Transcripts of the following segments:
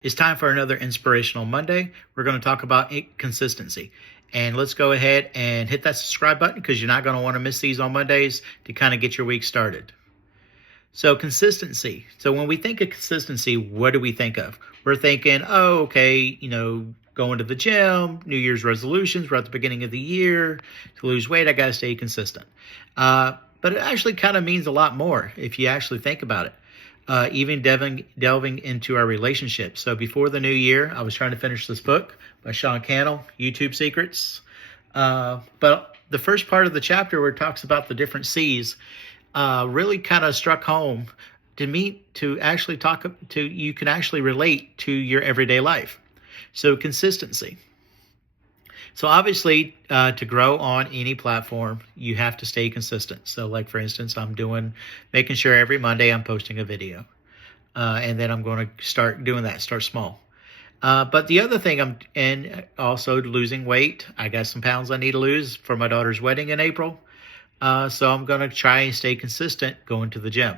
It's time for another Inspirational Monday. We're going to talk about consistency. And let's go ahead and hit that subscribe button because you're not going to want to miss these on Mondays to kind of get your week started. So consistency. So when we think of consistency, what do we think of? We're thinking, oh, okay, going to the gym, New Year's resolutions. We're at the beginning of the year. To lose weight, I got to stay consistent. But it actually kind of means a lot more if you actually think about it. Even delving into our relationship. So before the new year, I was trying to finish this book by Sean Cannell, YouTube Secrets. But the first part of the chapter where it talks about the different C's really kind of struck home to me to actually you can actually relate to your everyday life. So consistency. So obviously, to grow on any platform, you have to stay consistent. So like, for instance, making sure every Monday I'm posting a video. And then I'm going to start doing that, start small. But the other thing, and also losing weight. I got some pounds I need to lose for my daughter's wedding in April. So I'm going to try and stay consistent going to the gym.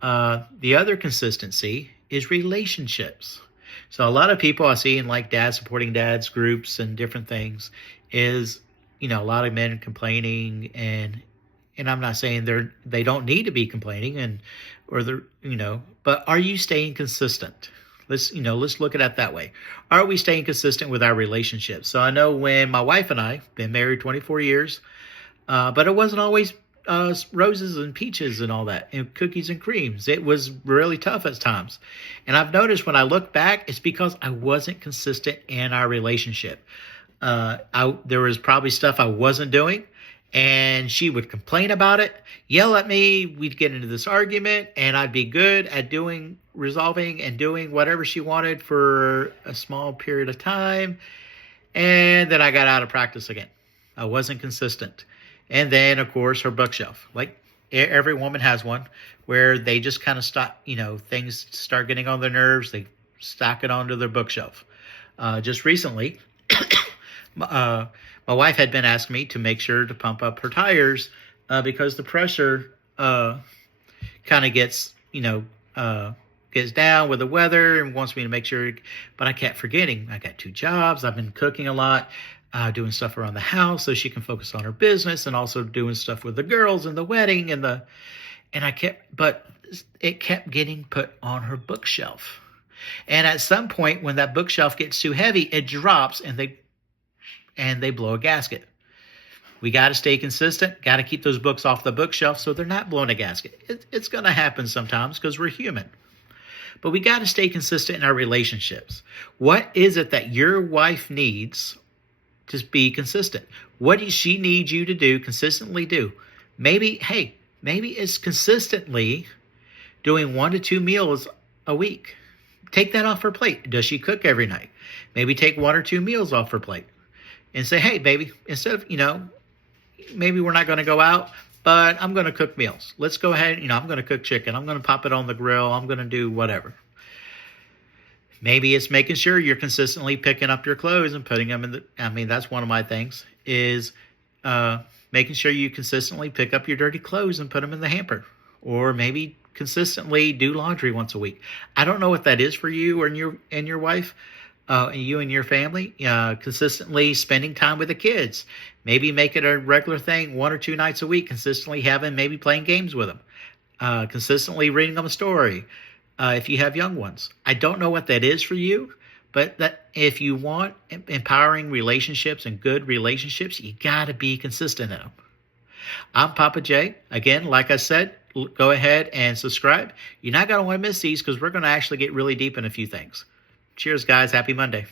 The other consistency is relationships. So a lot of people I see in like dad supporting dads groups and different things is, a lot of men complaining and I'm not saying they don't need to be complaining but are you staying consistent? Let's look at it that way. Are we staying consistent with our relationships? So I know when my wife and I been married 24 years, but it wasn't always roses and peaches and all that, and cookies and creams. It was really tough at times. And I've noticed when I look back, it's because I wasn't consistent in our relationship. There was probably stuff I wasn't doing, and she would complain about it, yell at me. We'd get into this argument, and I'd be good at resolving and doing whatever she wanted for a small period of time. And then I got out of practice again. I wasn't consistent. And then, of course, her bookshelf. Like every woman has one where they just kind of stop, things start getting on their nerves. They stack it onto their bookshelf. Just recently, my wife had been asking me to make sure to pump up her tires because the pressure kind of gets down with the weather and wants me to make sure. But I kept forgetting. I got 2 jobs. I've been cooking a lot. Doing stuff around the house so she can focus on her business, and also doing stuff with the girls and the wedding but it kept getting put on her bookshelf. And at some point when that bookshelf gets too heavy, it drops and they blow a gasket. We got to stay consistent, got to keep those books off the bookshelf so they're not blowing a gasket. It's going to happen sometimes because we're human. But we got to stay consistent in our relationships. What is it that your wife needs to be consistent? What does she need you to do, consistently do? Maybe it's consistently doing 1 to 2 meals a week. Take that off her plate. Does she cook every night? Maybe take 1 or 2 meals off her plate and say, hey, baby, instead of, maybe we're not going to go out, but I'm going to cook meals. Let's go ahead. I'm going to cook chicken. I'm going to pop it on the grill. I'm going to do whatever. Maybe it's making sure you're consistently picking up your clothes and putting them that's one of my things, is making sure you consistently pick up your dirty clothes and put them in the hamper. Or maybe consistently do laundry once a week. I don't know what that is for you and your wife, and you and your family. Consistently spending time with the kids. Maybe make it a regular thing 1 or 2 nights a week, consistently maybe playing games with them. Consistently reading them a story. If you have young ones. I don't know what that is for you, but that if you want empowering relationships and good relationships, you got to be consistent in them. I'm Papa J. Again, like I said, go ahead and subscribe. You're not going to want to miss these because we're going to actually get really deep in a few things. Cheers, guys. Happy Monday.